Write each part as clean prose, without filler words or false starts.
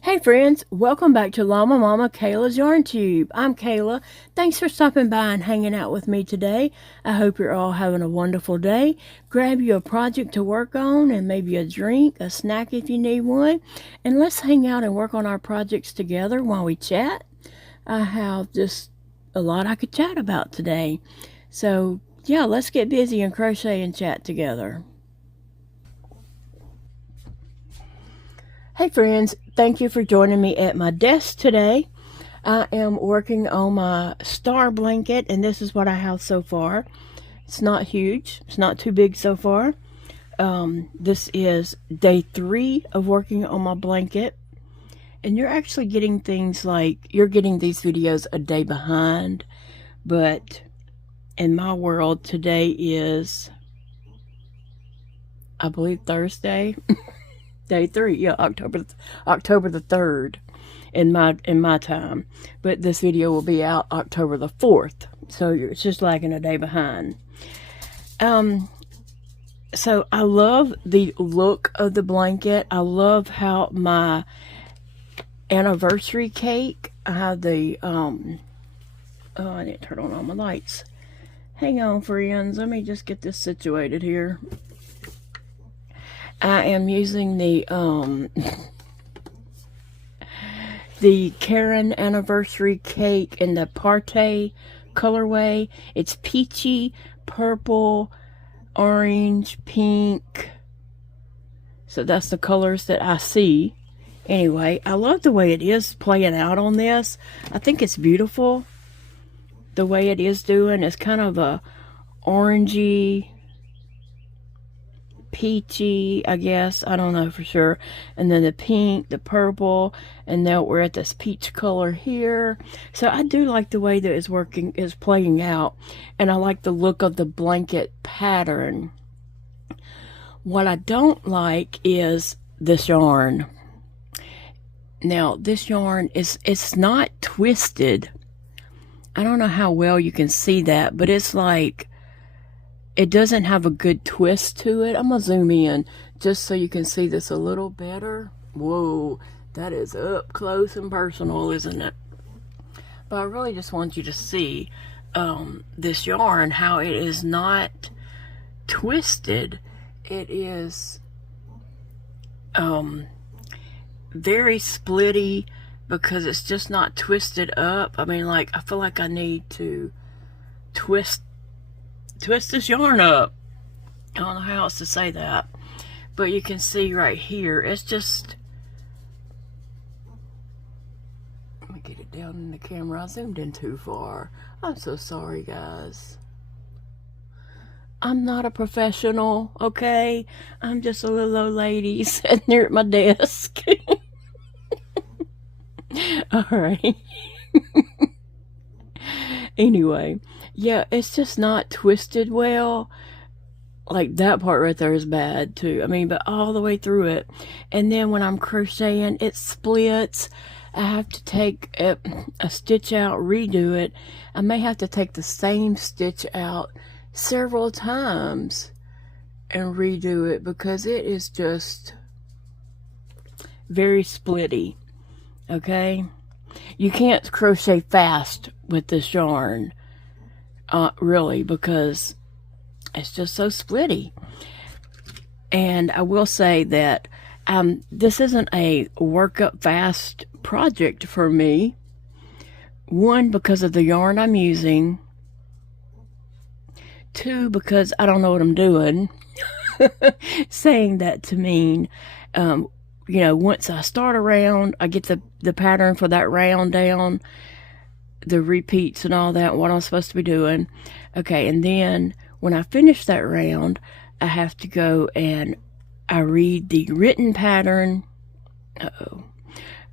Hey friends, welcome back to Llama Mama Kayla's Yarn Tube. I'm Kayla. Thanks for stopping by and hanging out with me today. I hope you're all having a wonderful day. Grab you a project to work on and maybe a drink, a snack if you need one. And let's hang out and work on our projects together while we chat. I have just a lot I could chat about today. So yeah, let's get busy and crochet and chat together. Hey friends, thank you for joining me at my desk today. I am working on my star blanket, and this is what I have so far. It's not huge, it's not too big so far. This is day 3 of working on my blanket, and you're actually getting things like, you're getting these videos a day behind, but in my world today is, I believe, Thursday. Day 3, yeah, October the 3rd in my time. But this video will be out October the 4th. So it's just lagging a day behind. So I love the look of the blanket. I love how my anniversary cake, I have the oh, I didn't turn on all my lights. Hang on, friends. Let me just get this situated here. I am using the Karen anniversary cake in the Parte colorway. It's peachy, purple, orange, pink. So that's the colors that I see. Anyway, I love the way it is playing out on this. I think it's beautiful. The way it is doing is kind of a orangey, peachy, I guess, I don't know for sure, and then the pink, the purple, and now we're at this peach color here. So I do like the way that is playing out, and I like the look of the blanket pattern. What I don't like is this yarn. Now this yarn it's not twisted. I don't know how well you can see that, but it's like, it doesn't have a good twist to it. I'm going to zoom in just so you can see this a little better. Whoa, that is up close and personal, isn't it? But I really just want you to see this yarn, how it is not twisted. It is very splitty because it's just not twisted up. I mean, like, I feel like I need to twist this yarn up. I don't know how else to say that, but you can see right here, it's just, let me get it down in the camera. I zoomed in too far. I'm so sorry, guys. I'm not a professional, okay? I'm just a little old lady sitting there at my desk. All right. Anyway, yeah, it's just not twisted well. Like, that part right there is bad too. I mean, but all the way through it. And then when I'm crocheting, it splits. I have to take a stitch out, redo it. I may have to take the same stitch out several times and redo it because it is just very splitty. Okay? You can't crochet fast with this yarn, really, because it's just so splitty. And I will say that this isn't a work up fast project for me. One, because of the yarn I'm using. Two, because I don't know what I'm doing. Saying that to mean, you know, once I start a round, I get the pattern for that round down, the repeats and all that, what I'm supposed to be doing. Okay, and then when I finish that round, I have to go and I read the written pattern.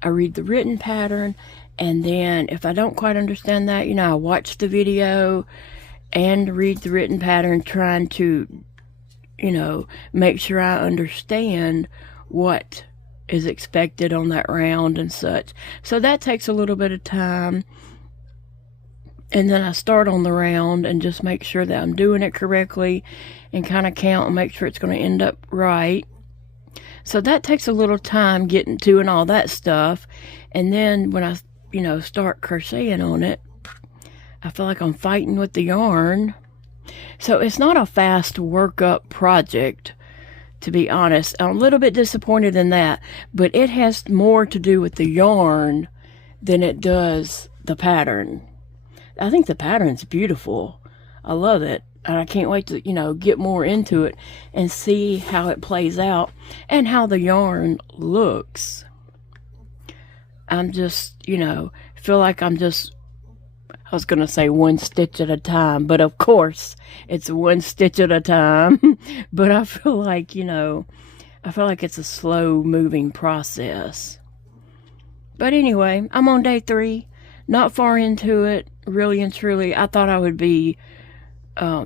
I read the written pattern, and then if I don't quite understand that, you know, I watch the video and read the written pattern, trying to, you know, make sure I understand what is expected on that round and such. So that takes a little bit of time. And then I start on the round and just make sure that I'm doing it correctly and kind of count and make sure it's going to end up right. So that takes a little time getting to and all that stuff. And then when I, start crocheting on it, I feel like I'm fighting with the yarn. So it's not a fast workup project, to be honest. I'm a little bit disappointed in that, but it has more to do with the yarn than it does the pattern. I think the pattern's beautiful. I love it. And I can't wait to, get more into it and see how it plays out and how the yarn looks. I'm just, feel like I'm just, I was going to say one stitch at a time, but of course it's one stitch at a time. But I feel like, it's a slow moving process. But anyway, I'm on day 3, not far into it, really and truly. I thought I would be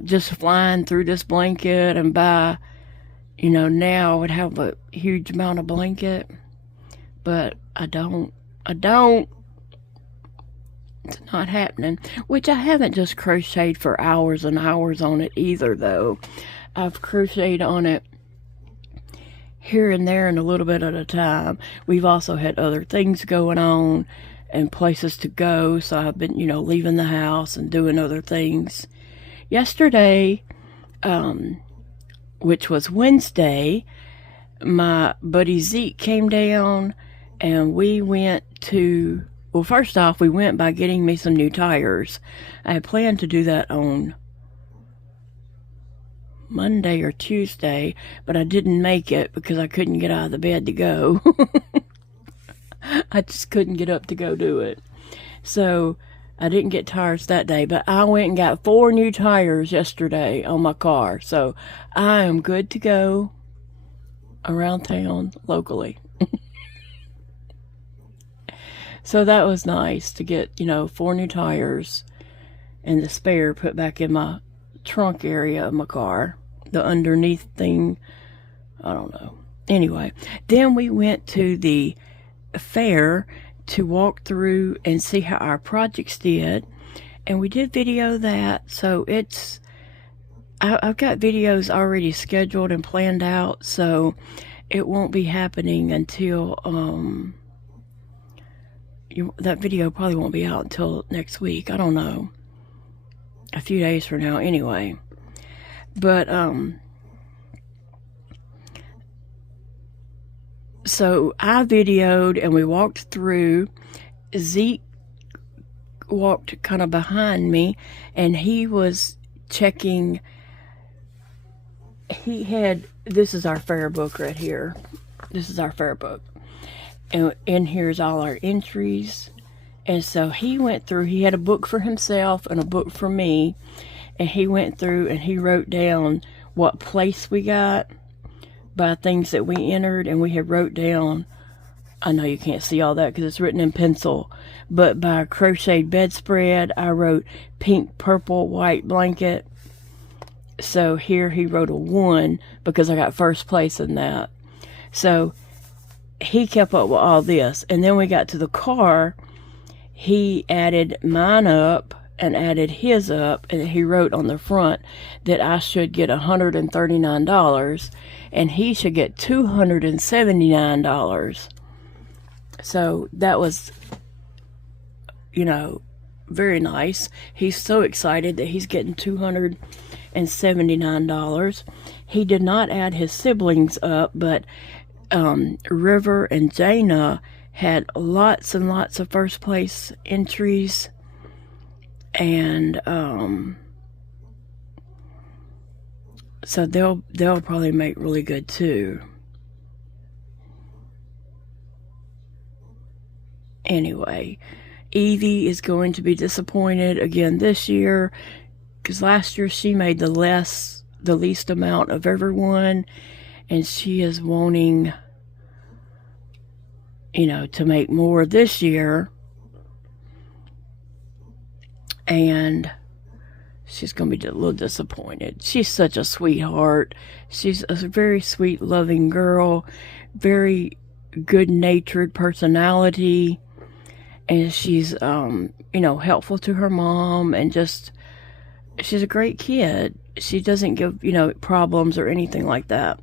just flying through this blanket, and by, now I would have a huge amount of blanket, but I don't. It's not happening, which I haven't just crocheted for hours and hours on it either, though. I've crocheted on it here and there and a little bit at a time. We've also had other things going on and places to go, so I've been, leaving the house and doing other things. Yesterday, which was Wednesday, my buddy Zeke came down and we went to, well, first off, we went by getting me some new tires. I had planned to do that on Monday or Tuesday, but I didn't make it because I couldn't get out of the bed to go. I just couldn't get up to go do it. So I didn't get tires that day, but I went and got 4 new tires yesterday on my car. So I am good to go around town locally. So that was nice to get, 4 new tires and the spare put back in my trunk area of my car. The underneath thing, I don't know. Anyway, then we went to the fair to walk through and see how our projects did, and we did video that. So I've got videos already scheduled and planned out, so it won't be happening until that video probably won't be out until next week. I don't know, a few days from now anyway. But so I videoed and we walked through. Zeke walked kind of behind me and he was checking. This is our fair book right here. This is our fair book. And in here's all our entries. And so he went through, he had a book for himself and a book for me. And he went through and he wrote down what place we got by things that we entered, and we had wrote down, I know you can't see all that because it's written in pencil, but by crocheted bedspread, I wrote pink, purple, white blanket. So here he wrote a 1 because I got first place in that. So he kept up with all this. And then we got to the car, he added mine up and added his up, and he wrote on the front that I should get $139 and he should get $279. So that was, very nice. He's so excited that he's getting $279. He did not add his siblings up, but River and Jana had lots and lots of first place entries. And so they'll probably make really good too. Anyway, Evie is going to be disappointed again this year because last year she made the least amount of everyone, and she is wanting, to make more this year. And she's going to be a little disappointed. She's such a sweetheart. She's a very sweet, loving girl. Very good-natured personality. And she's, helpful to her mom. And just, she's a great kid. She doesn't give, problems or anything like that.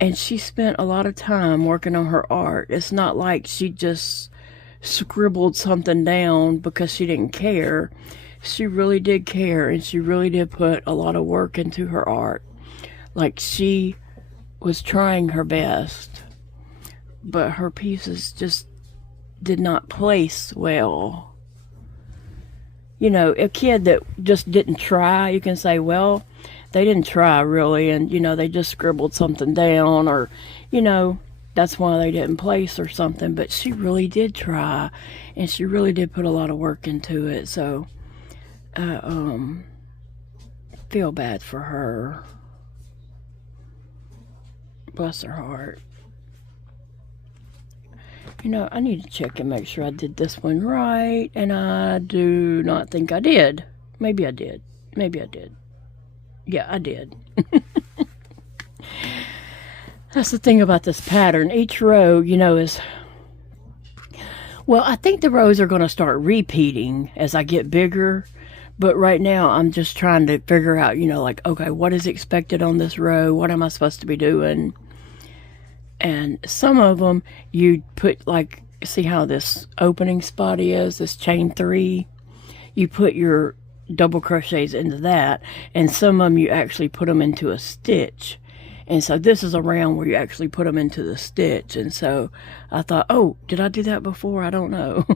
And she spent a lot of time working on her art. It's not like she just scribbled something down because she didn't care. She really did care, and she really did put a lot of work into her art. Like, she was trying her best, but her pieces just did not place well. You know, a kid that just didn't try, you can say, well, they didn't try really, and, you know, they just scribbled something down, or, you know, that's why they didn't place or something. But she really did try, and she really did put a lot of work into it. So I feel bad for her. Bless her heart. You know, I need to check and make sure I did this one right, and I do not think I did. Maybe I did. Maybe I did. Yeah, I did. That's the thing about this pattern. Each row, you know, is... Well, I think the rows are going to start repeating as I get bigger. But right now, I'm just trying to figure out, you know, like, okay, what is expected on this row? What am I supposed to be doing? And some of them, you put, like, see how this opening spot is, this chain 3? You put your double crochets into that, and some of them you actually put them into a stitch. And so this is a round where you actually put them into the stitch. And so I thought, oh, did I do that before? I don't know.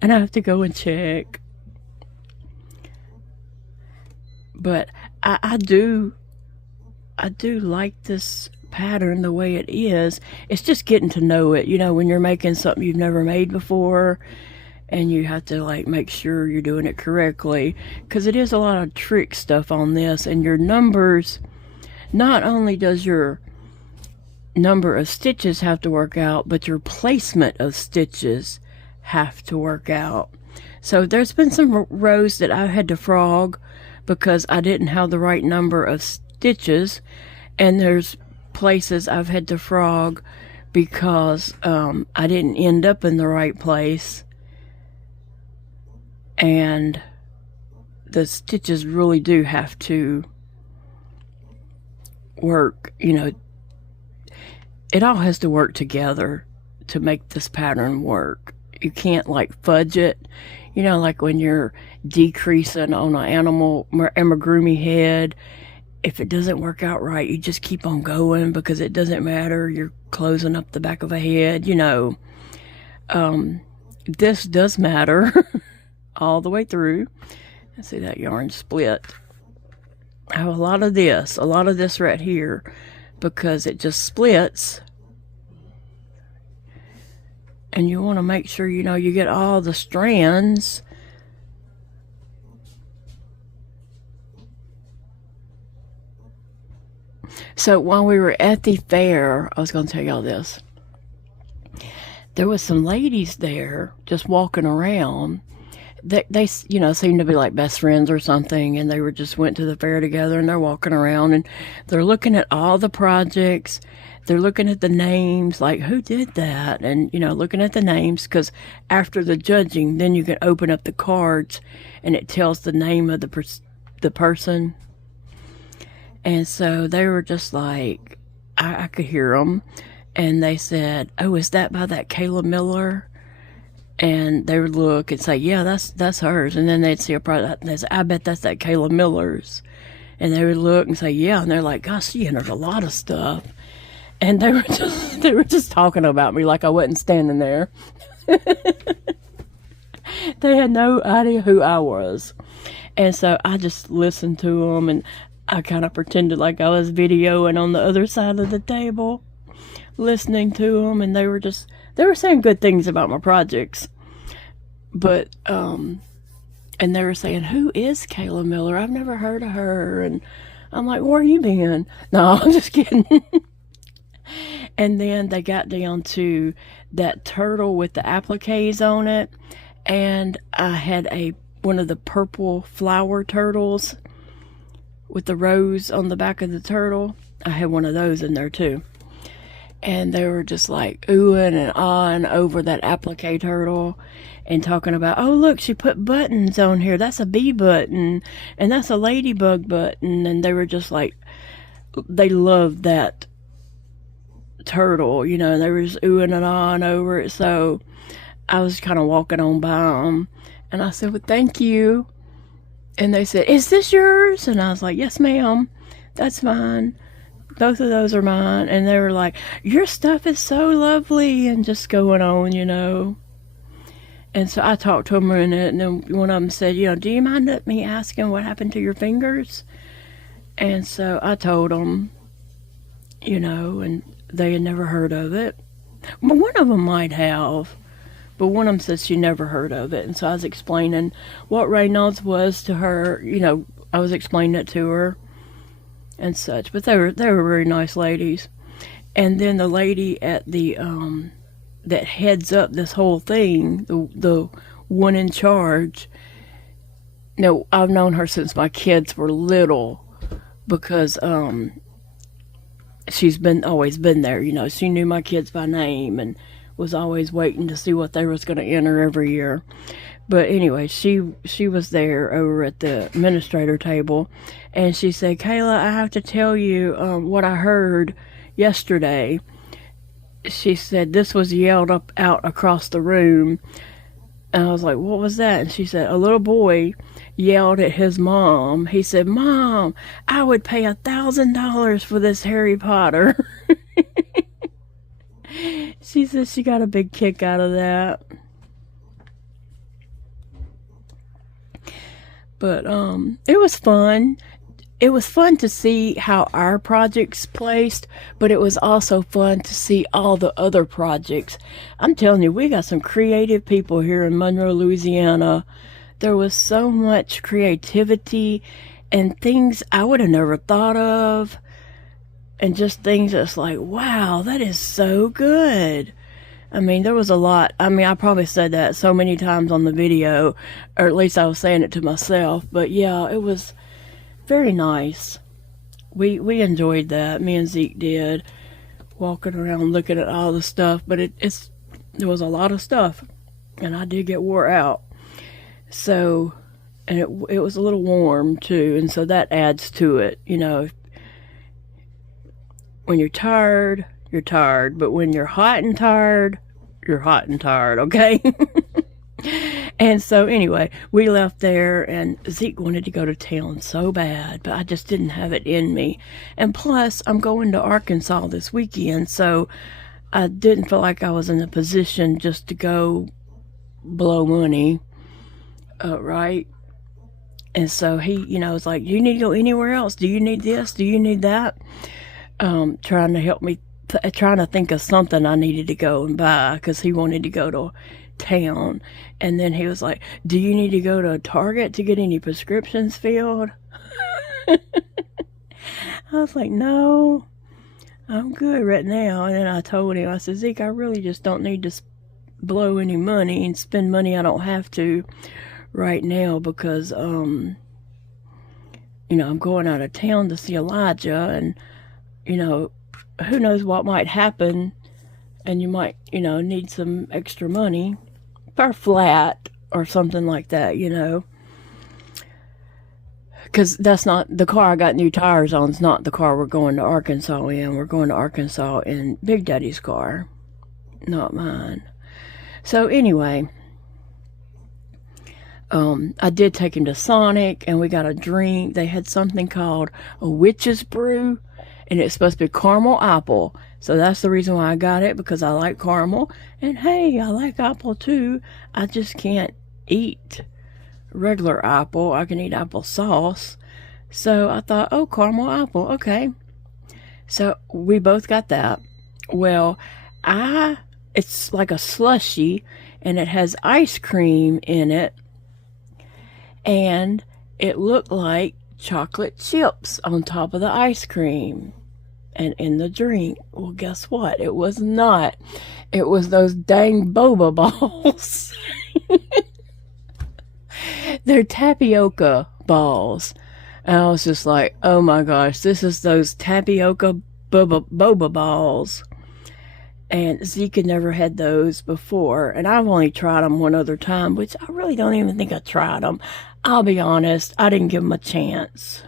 And I have to go and check. But I do like this pattern the way it is. It's just getting to know it, you know, when you're making something you've never made before, and you have to, like, make sure you're doing it correctly, because it is a lot of trick stuff on this. And your numbers, not only does your number of stitches have to work out, but your placement of stitches have to work out. So there's been some rows that I had to frog because I didn't have the right number of stitches, and there's places I've had to frog because I didn't end up in the right place, and the stitches really do have to work, you know. It all has to work together to make this pattern work. You can't, like, fudge it, you know, like when you're decreasing on an animal amigurumi head. If it doesn't work out right, you just keep on going because it doesn't matter. You're closing up the back of a head, you know. This does matter all the way through. Let's see, that yarn split. I have a lot of this right here, because it just splits. And you want to make sure, you know, you get all the strands. So while we were at the fair, I was going to tell y'all this. There was some ladies there just walking around. They you know, seemed to be like best friends or something, and they were just went to the fair together, and they're walking around, and they're looking at all the projects. They're looking at the names, like, who did that? And, you know, looking at the names, because after the judging, then you can open up the cards, and it tells the name of the person. And so they were just like, I could hear them, and they said, oh, is that by that Kayla Miller? And they would look and say, yeah, that's hers. And then they'd see a product, and they'd say, I bet that's that Kayla Miller's. And they would look and say, yeah. And they're like, gosh, she entered a lot of stuff. And they were just talking about me like I wasn't standing there. They had no idea who I was. And so I just listened to them, and I kind of pretended like I was videoing on the other side of the table, listening to them, and they were saying good things about my projects. But, and they were saying, who is Kayla Miller? I've never heard of her. And I'm like, where you been? No, I'm just kidding. And then they got down to that turtle with the appliques on it. And I had one of the purple flower turtles with the rose on the back of the turtle. I had one of those in there too. And they were just like oohing and ahhing over that applique turtle and talking about, oh, look, she put buttons on here. That's a bee button, and that's a ladybug button. And they were just like, they loved that turtle, you know, and they were just oohing and ahhing over it. So I was kind of walking on by them, and I said, well, thank you. And they said, is this yours? And I was like, yes, ma'am, that's mine. Both of those are mine. And they were like, your stuff is so lovely, and just going on, you know. And so I talked to them a minute, and then one of them said, you know, do you mind me asking what happened to your fingers? And so I told them, you know, and they had never heard of it. But one of them might have, but one of them said she never heard of it. And so I was explaining what Raynaud's was to her, you know, I was explaining it to her and such. But they were very nice ladies. And then the lady at the that heads up this whole thing, the one in charge. No, I've known her since my kids were little, because she's always been there, you know. She knew my kids by name and was always waiting to see what they was going to enter every year. But anyway, she was there over at the administrator table, and she said, Kayla, I have to tell you what I heard yesterday. She said this was yelled out across the room. And I was like, what was that? And she said, a little boy yelled at his mom. He said, Mom, I would pay $1,000 for this Harry Potter. She said she got a big kick out of that. But it was fun. It was fun to see how our projects placed, but it was also fun to see all the other projects. I'm telling you, we got some creative people here in Monroe, Louisiana. There was so much creativity and things I would have never thought of, and just things that's like, wow, that is so good. I mean, there was a lot. I mean, I probably said that so many times on the video, or at least I was saying it to myself. But yeah, it was very nice. We enjoyed that. Me and Zeke did, walking around looking at all the stuff. But there was a lot of stuff, and I did get wore out. So, and it was a little warm too, and so that adds to it. You know, when you're tired, you're tired. But when you're hot and tired, you're hot and tired. Okay. And so anyway, we left there, and Zeke wanted to go to town so bad, but I just didn't have it in me. And plus, I'm going to Arkansas this weekend, so I didn't feel like I was in a position just to go blow money, right? And so he, you know, was like, do you need to go anywhere else? Do you need this? Do you need that? Trying to help me, trying to think of something I needed to go and buy, because he wanted to go to town. And then he was like, do you need to go to Target to get any prescriptions filled? I was like, no, I'm good right now. And then I told him, I said, Zeke, I really just don't need to blow any money and spend money I don't have to right now, because you know, I'm going out of town to see Elijah, and you know, who knows what might happen, and you might, you know, need some extra money for flat or something like that, you know. Because that's not the car I got new tires on. It's not the car we're going to Arkansas in. We're going to Arkansas in Big Daddy's car, not mine. So anyway, I did take him to Sonic, and we got a drink. They had something called a witch's brew, and it's supposed to be caramel apple. So that's the reason why I got it, because I like caramel. And hey, I like apple too. I just can't eat regular apple. I can eat apple sauce. So I thought, oh, caramel apple, okay. So we both got that. Well, it's like a slushy, and it has ice cream in it. And it looked like chocolate chips on top of the ice cream and in the drink. Well, guess what? It was not. It was those dang boba balls. They're tapioca balls. And I was just like, oh my gosh, this is those tapioca boba balls. And Zeke had never had those before, and I've only tried them one other time, which I really don't even think I tried them. I'll be honest, I didn't give them a chance.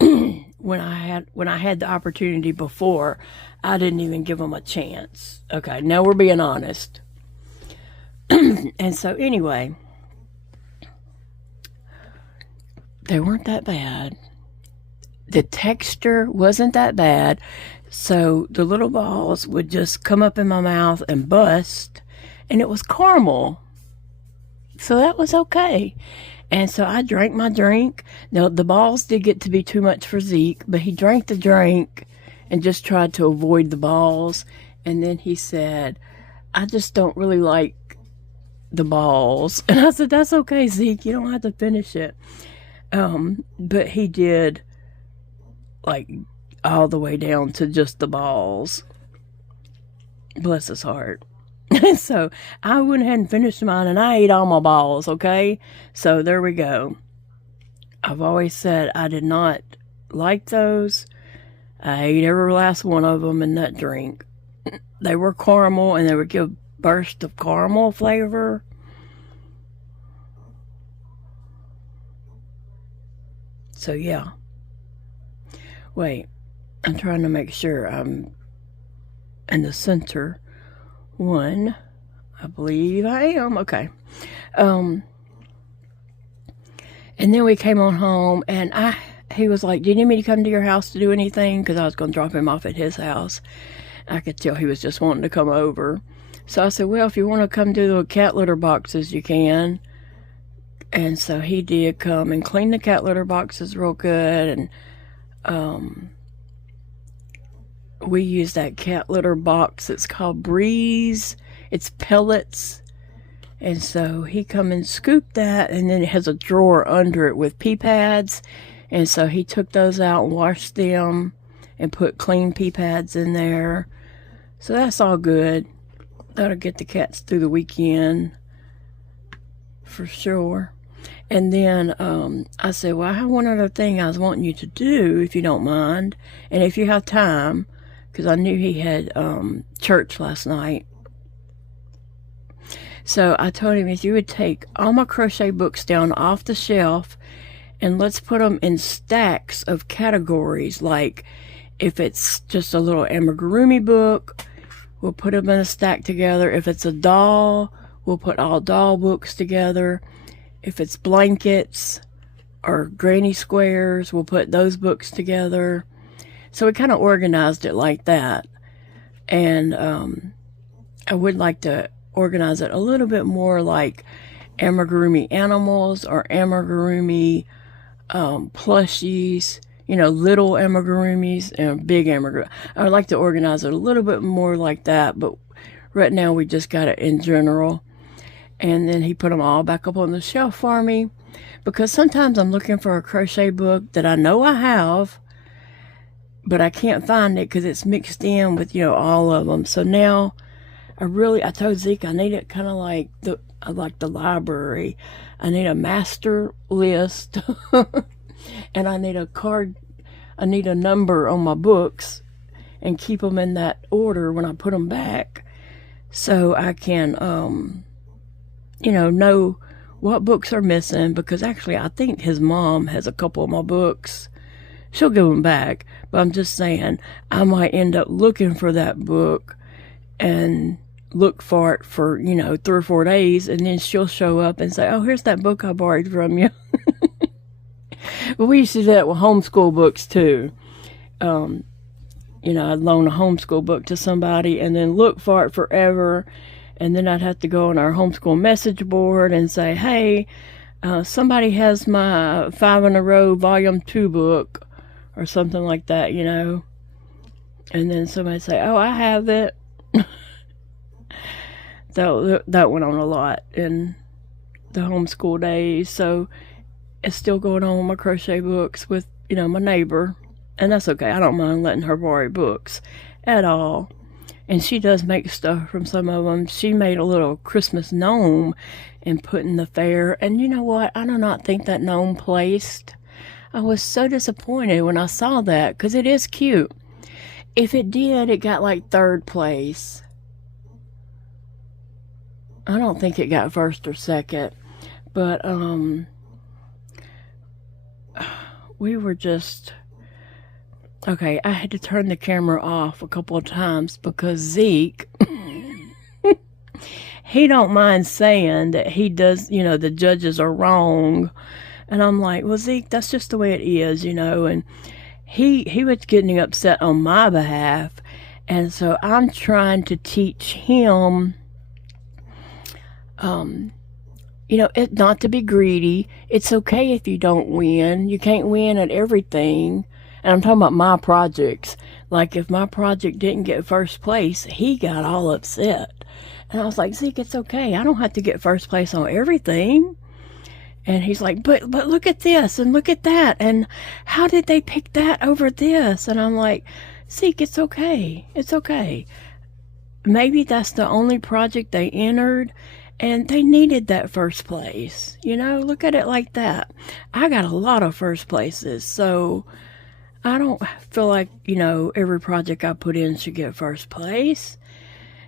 When I had the opportunity before, I didn't even give them a chance. Okay, now we're being honest. And so anyway, they weren't that bad. The texture wasn't that bad. So the little balls would just come up in my mouth and bust, and it was caramel. So that was okay. And so I drank my drink. Now, the balls did get to be too much for Zeke, but he drank the drink and just tried to avoid the balls. And then he said, I just don't really like the balls. And I said, that's okay, Zeke. You don't have to finish it. But he did, like, all the way down to just the balls. Bless his heart. So I went ahead and finished mine, and I ate all my balls, okay? So there we go. I've always said I did not like those. I ate every last one of them in that drink. They were caramel, and they would give burst of caramel flavor. So yeah. Wait, I'm trying to make sure I'm in the center one. I believe I am. Okay. And then we came on home, and he was like, do you need me to come to your house to do anything? Because I was going to drop him off at his house. I could tell he was just wanting to come over. So I said, well, if you want to come do the cat litter boxes, you can. And so he did come and clean the cat litter boxes real good. And we use that cat litter box. It's called Breeze. It's pellets. And so he come and scooped that, and then it has a drawer under it with pee pads. And so he took those out and washed them and put clean pee pads in there. So that's all good. That'll get the cats through the weekend for sure. And then I said, well, I have one other thing I was wanting you to do, if you don't mind, and if you have time, because I knew he had church last night. So I told him, if you would take all my crochet books down off the shelf, and let's put them in stacks of categories. Like if it's just a little amigurumi book, we'll put them in a stack together. If it's a doll, we'll put all doll books together. If it's blankets or granny squares, we'll put those books together. So we kind of organized it like that. And I would like to organize it a little bit more like amigurumi animals or amigurumi plushies, you know, little amigurumis and big amigurumi. I would like to organize it a little bit more like that, but right now we just got it in general. And then he put them all back up on the shelf for me, because sometimes I'm looking for a crochet book that I know I have, but I can't find it because it's mixed in with, you know, all of them. So now I told Zeke I need it kind of like the library. I need a master list and I need a number on my books and keep them in that order when I put them back, so I can you know what books are missing, because actually I think his mom has a couple of my books. She'll give them back, but I'm just saying I might end up looking for that book and look for it for, you know, 3 or 4 days, and then she'll show up and say, oh, here's that book I borrowed from you. But we used to do that with homeschool books too. You know, I'd loan a homeschool book to somebody and then look for it forever, and then I'd have to go on our homeschool message board and say, hey, somebody has my 5 in a Row volume 2 book or something like that, you know. And then somebody say, oh, I have it. That went on a lot in the homeschool days. So it's still going on with my crochet books with, you know, my neighbor. And that's okay. I don't mind letting her borrow books at all. And she does make stuff from some of them. She made a little Christmas gnome and put in the fair. And you know what? I do not think that gnome placed. I was so disappointed when I saw that, because it is cute. If it did, it got like 3rd place. I don't think it got 1st or 2nd. But we were just Okay, I had to turn the camera off a couple of times because Zeke, he don't mind saying that he does, the judges are wrong. And I'm like, well, Zeke, that's just the way it is, and he was getting upset on my behalf. And so I'm trying to teach him, it not to be greedy. It's okay if you don't win. You can't win at everything. And I'm talking about my projects. Like if my project didn't get first place, he got all upset. And I was like, Zeke, it's okay. I don't have to get first place on everything. And he's like, but look at this and look at that. And how did they pick that over this? And I'm like, Zeke, it's okay. It's okay. Maybe that's the only project they entered and they needed that first place. Look at it like that. I got a lot of first places. So I don't feel like, every project I put in should get first place.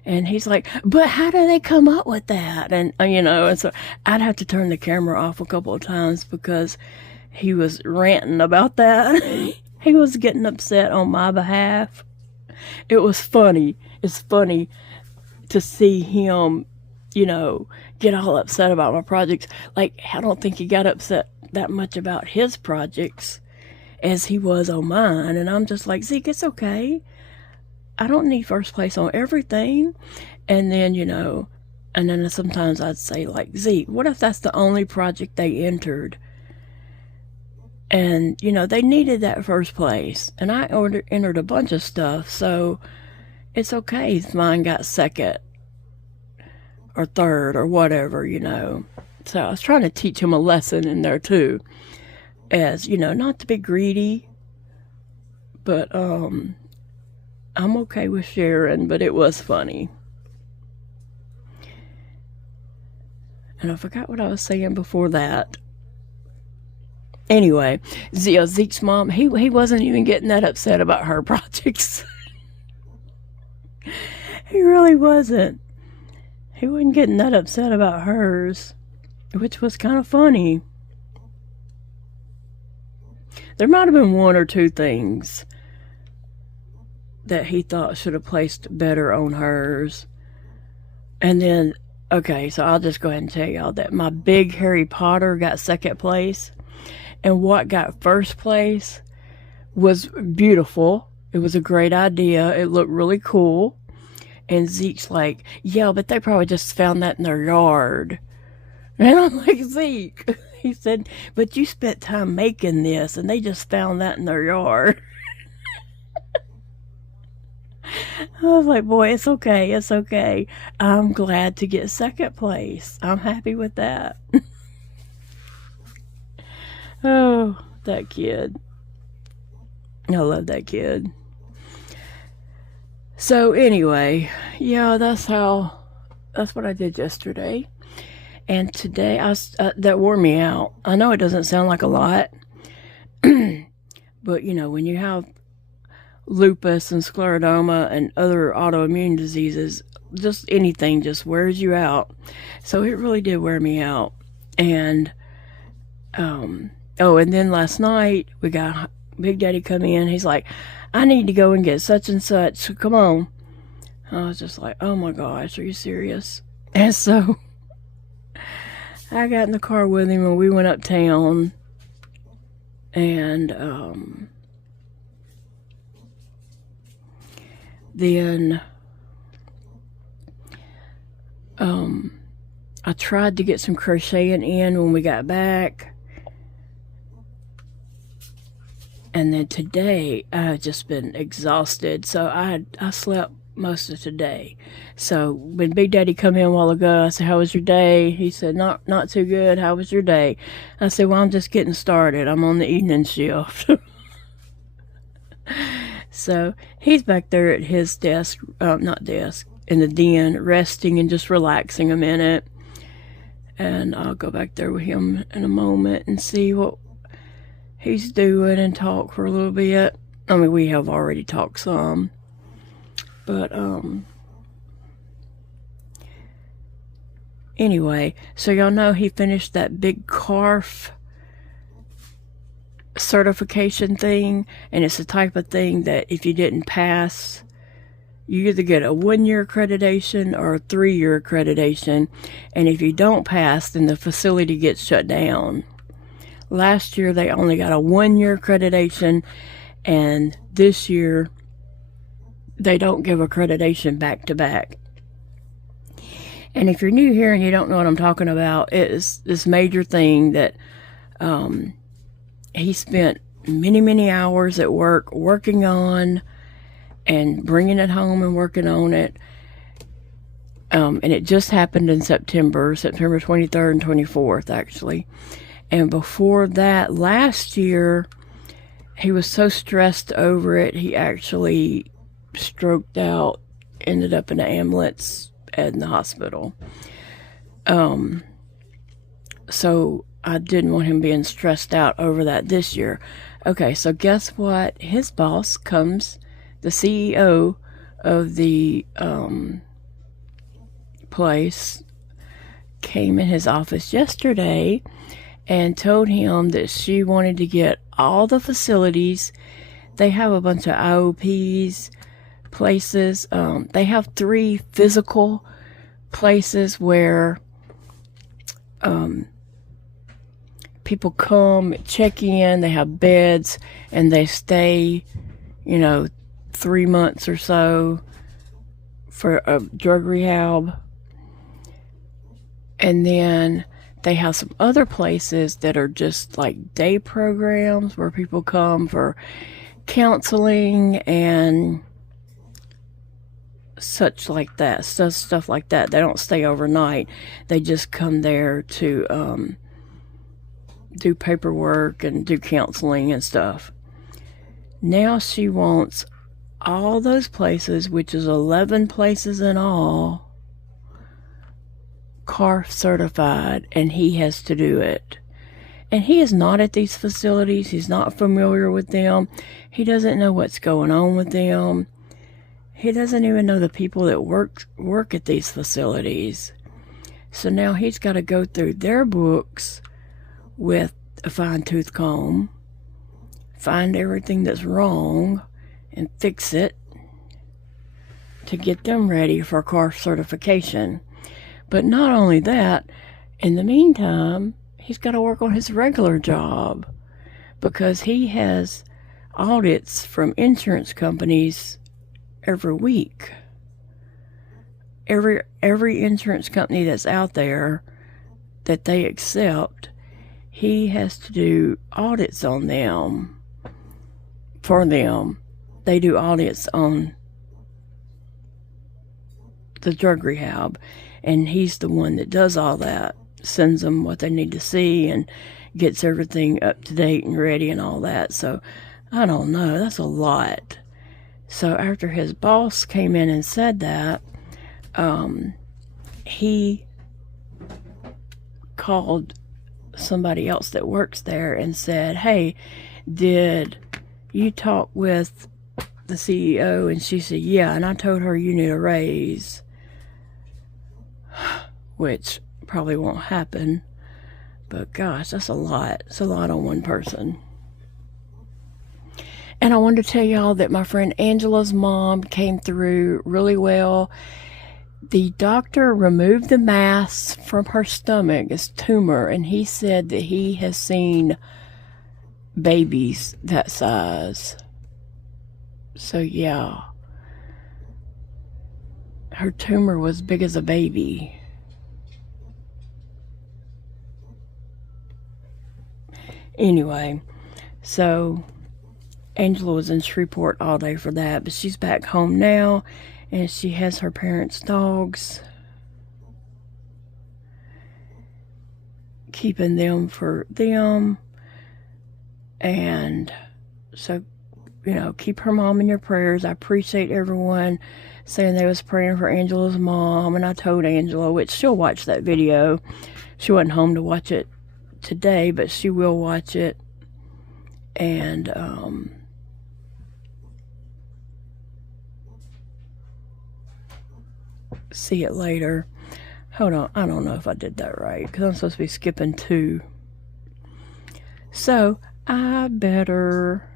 And he's like, but how do they come up with that? And, and so I'd have to turn the camera off a couple of times because he was ranting about that. He was getting upset on my behalf. It was funny. It's funny to see him, get all upset about my projects. Like, I don't think he got upset that much about his projects as he was on mine. And I'm just like, Zeke, it's okay. I don't need first place on everything. And then, and then sometimes I'd say, like, Zeke, what if that's the only project they entered? And, they needed that first place. And I entered a bunch of stuff, so it's okay if mine got second or third or whatever, So I was trying to teach him a lesson in there, too. As, not to be greedy, but, I'm okay with sharing, but it was funny. And I forgot what I was saying before that. Anyway, Zeke's mom, he wasn't even getting that upset about her projects. He really wasn't. He wasn't getting that upset about hers, which was kind of funny. There might have been one or two things that he thought should have placed better on hers. And then, okay, so I'll just go ahead and tell y'all that my big Harry Potter got second place. And what got first place was beautiful. It was a great idea. It looked really cool. And Zeke's like, yeah, but they probably just found that in their yard. And I'm like, Zeke, he said, but you spent time making this and they just found that in their yard. I was like, boy, it's okay. It's okay. I'm glad to get second place. I'm happy with that. Oh, that kid. I love that kid. So anyway, yeah, that's what I did yesterday. And today, that wore me out. I know it doesn't sound like a lot, but when you have lupus and scleroderma and other autoimmune diseases, just anything just wears you out. So it really did wear me out. And and then last night we got Big Daddy come in. He's like, I need to go and get such and such, so come on. I was just like, oh my gosh, are you serious? And so I got in the car with him and we went uptown. And then I tried to get some crocheting in when we got back. And then today I've just been exhausted, so I slept most of today. So when Big Daddy come in a while ago, I said, how was your day? He said, not too good. How was your day? I said, well, I'm just getting started. I'm on the evening shift. So he's back there at his desk, in the den, resting and just relaxing a minute. And I'll go back there with him in a moment and see what he's doing and talk for a little bit. I mean, we have already talked some. But, anyway, so y'all know he finished that big scarf certification thing, and it's the type of thing that if you didn't pass, you either get a 1-year accreditation or a 3-year accreditation, and if you don't pass, then the facility gets shut down. Last year they only got a 1-year accreditation, and this year they don't give accreditation back to back. And if you're new here and you don't know what I'm talking about, it's this major thing that he spent many hours at work working on and bringing it home and working on it. And it just happened in September 23rd and 24th, actually. And before that, last year, he was so stressed over it, he actually stroked out, ended up in an ambulance in the hospital. So I didn't want him being stressed out over that this year. Okay, so guess what? His boss comes, the CEO of the place, came in his office yesterday and told him that she wanted to get all the facilities. They have a bunch of IOPs places. They have 3 physical places where people come, check in, they have beds, and they stay, 3 months or so for a drug rehab. And then they have some other places that are just like day programs where people come for counseling and such like that, stuff like that. They don't stay overnight. They just come there to do paperwork and do counseling and stuff. Now she wants all those places, which is 11 places in all, CARF certified, and he has to do it. And he is not at these facilities. He's not familiar with them. He doesn't know what's going on with them. He doesn't even know the people that work at these facilities. So now he's got to go through their books with a fine-tooth comb, find everything that's wrong, and fix it to get them ready for CARF certification. But not only that, in the meantime, he's got to work on his regular job because he has audits from insurance companies every week. Every insurance company that's out there that they accept, he has to do audits on them. For them, they do audits on the drug rehab, and he's the one that does all that, sends them what they need to see and gets everything up to date and ready and all that. So I don't know, that's a lot. So after his boss came in and said that, he called somebody else that works there and said, "Hey, did you talk with the CEO?" And she said, "Yeah." And I told her, "You need a raise," which probably won't happen. But gosh, that's a lot. It's a lot on one person. And I wanted to tell y'all that my friend Angela's mom came through really well. The doctor removed the mass from her stomach, this tumor, and he said that he has seen babies that size. So yeah, her tumor was big as a baby. Anyway, so Angela was in Shreveport all day for that, but she's back home now, and she has her parents' dogs, keeping them for them. And so, keep her mom in your prayers. I appreciate everyone saying they was praying for Angela's mom, and I told Angela, which she'll watch that video. She wasn't home to watch it today, but she will watch it. And see it later. Hold on, I don't know if I did that right because I'm supposed to be skipping 2. So I better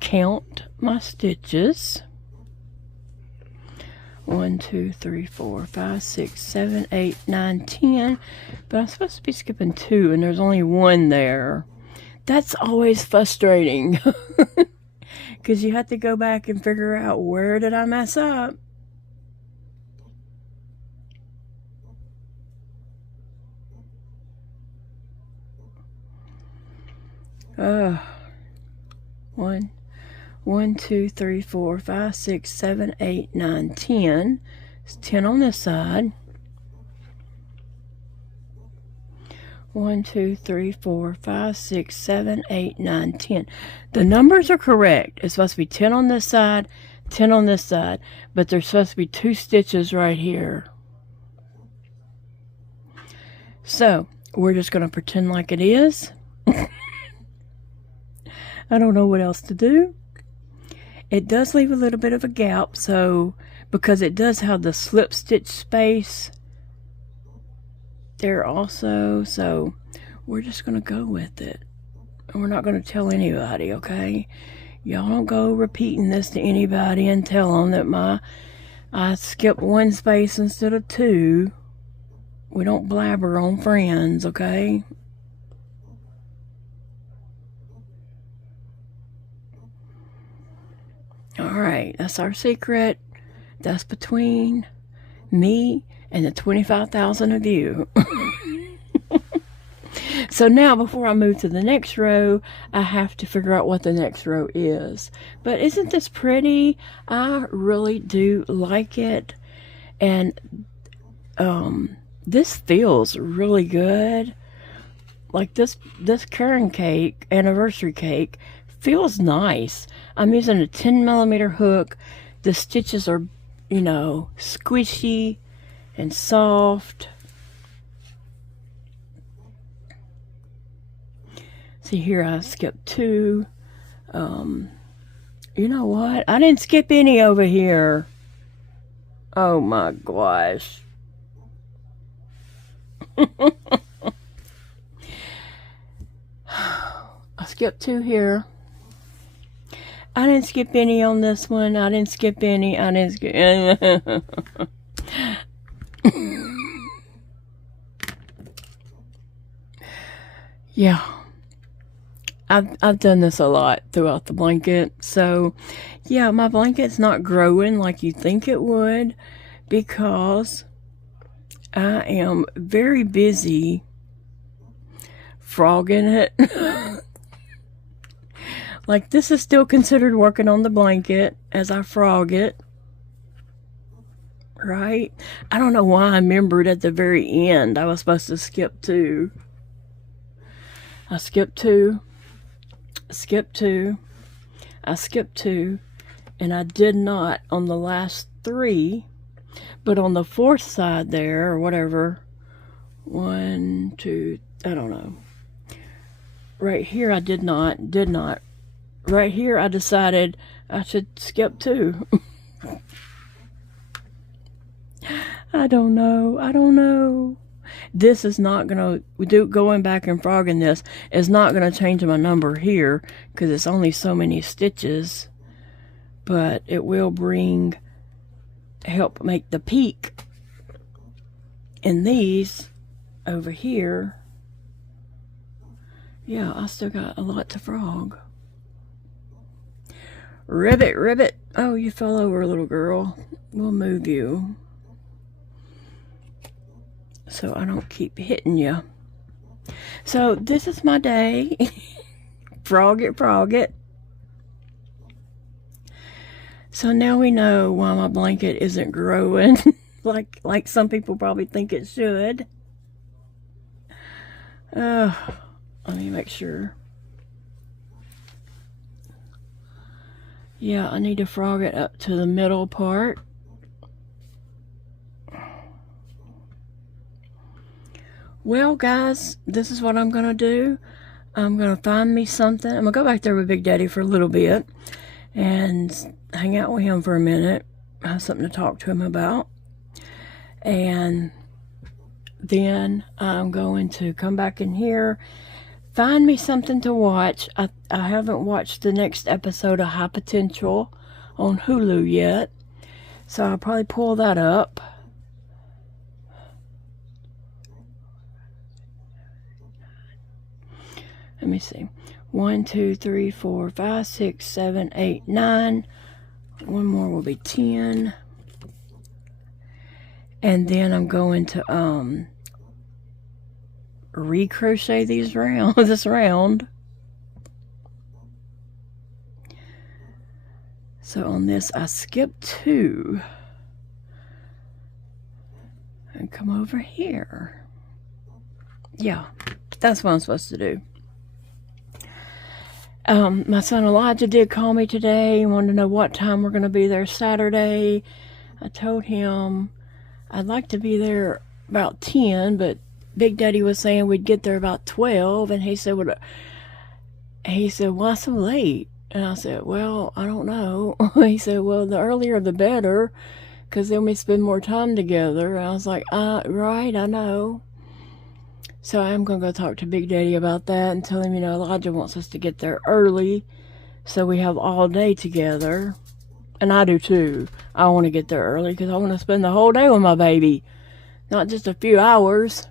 count my stitches. 1, 2, 3, 4, 5, 6, 7, 8, 9, 10. But I'm supposed to be skipping 2, and there's only 1 there. That's always frustrating. Because you have to go back and figure out, where did I mess up? One, 2, 3, 4, 5, 6, 7, 8, 9, 10. It's 10 on this side. 1, 2, 3, 4, 5, 6, 7, 8, 9, 10. The numbers are correct. It's supposed to be 10 on this side, 10 on this side, but there's supposed to be 2 stitches right here. So we're just going to pretend like it is. I don't know what else to do. It does leave a little bit of a gap, so because it does have the slip stitch space there also, so we're just going to go with it. And we're not going to tell anybody, okay? Y'all don't go repeating this to anybody and tell them that I skipped 1 space instead of 2. We don't blabber on friends, okay? Alright, that's our secret. That's between me and the 25,000 of you. So now, before I move to the next row, I have to figure out what the next row is. But isn't this pretty? I really do like it. And this feels really good. Like this Karen cake, anniversary cake, feels nice. I'm using a 10mm hook. The stitches are, you know, squishy and soft. See here, I skipped 2. You know what? I didn't skip any over here. Oh my gosh. I skipped 2 here. I didn't skip any on this one. I didn't skip any. I didn't skip. Yeah. I've done this a lot throughout the blanket. So, yeah, my blanket's not growing like you think it would because I am very busy frogging it. Like, this is still considered working on the blanket as I frog it. Right? I don't know why I remembered at the very end I was supposed to skip 2. I skipped 2. Skipped 2. I skipped 2. And I did not on the last 3. But on the 4th side there, or whatever. 1, 2, I don't know. Right here I did not. Right here I decided I should skip 2. I don't know. This is not going to, going back and frogging this is not going to change my number here because it's only so many stitches. But it will help make the peak in these over here. Yeah, I still got a lot to frog. Ribbit. Oh, you fell over, little girl. We'll move you so I don't keep hitting you. So this is my day. Frog it. So now we know why my blanket isn't growing like some people probably think it should. Let me make sure. Yeah, I need to frog it up to the middle part. Well, guys, this is what I'm going to do. I'm going to find me something. I'm going to go back there with Big Daddy for a little bit and hang out with him for a minute. Have something to talk to him about. And then I'm going to come back in here, find me something to watch. I haven't watched the next episode of High Potential on Hulu yet, so I'll probably pull that up. Let me see. 1, 2, 3, 4, 5, 6, 7, 8, 9. One more will be 10. And then I'm going to recrochet these round this round. So on this I skip 2 and come over here. Yeah, that's what I'm supposed to do. My son Elijah did call me today. He wanted to know what time we're going to be there Saturday. I told him I'd like to be there about 10, but Big Daddy was saying we'd get there about 12, and he said, why so late? And I said, well, I don't know. He said, well, the earlier the better, because then we spend more time together. And I was like, right, I know. So I'm going to go talk to Big Daddy about that and tell him, Elijah wants us to get there early so we have all day together. And I do too. I want to get there early because I want to spend the whole day with my baby, not just a few hours.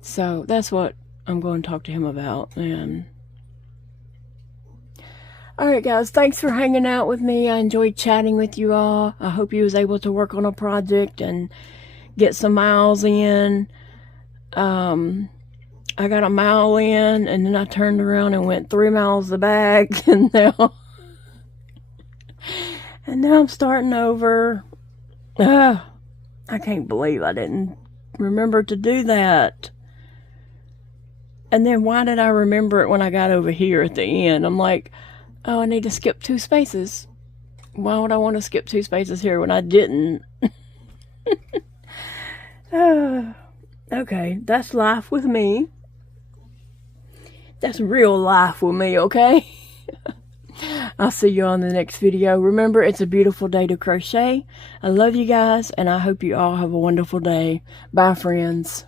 So that's what I'm going to talk to him about. And alright guys, thanks for hanging out with me. I enjoyed chatting with you all. I hope you was able to work on a project and get some miles in. I got a mile in, and then I turned around and went 3 miles the back, and now I'm starting over. I can't believe I didn't remember to do that. And then why did I remember it when I got over here at the end? I'm like, oh, I need to skip 2 spaces. Why would I want to skip 2 spaces here when I didn't? Okay, that's life with me. That's real life with me, okay? I'll see you on the next video. Remember, it's a beautiful day to crochet. I love you guys, and I hope you all have a wonderful day. Bye, friends.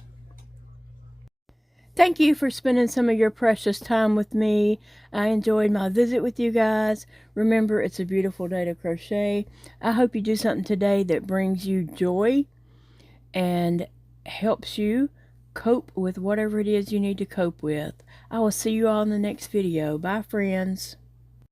Thank you for spending some of your precious time with me. I enjoyed my visit with you guys. Remember, it's a beautiful day to crochet. I hope you do something today that brings you joy and helps you cope with whatever it is you need to cope with. I will see you all in the next video. Bye, friends.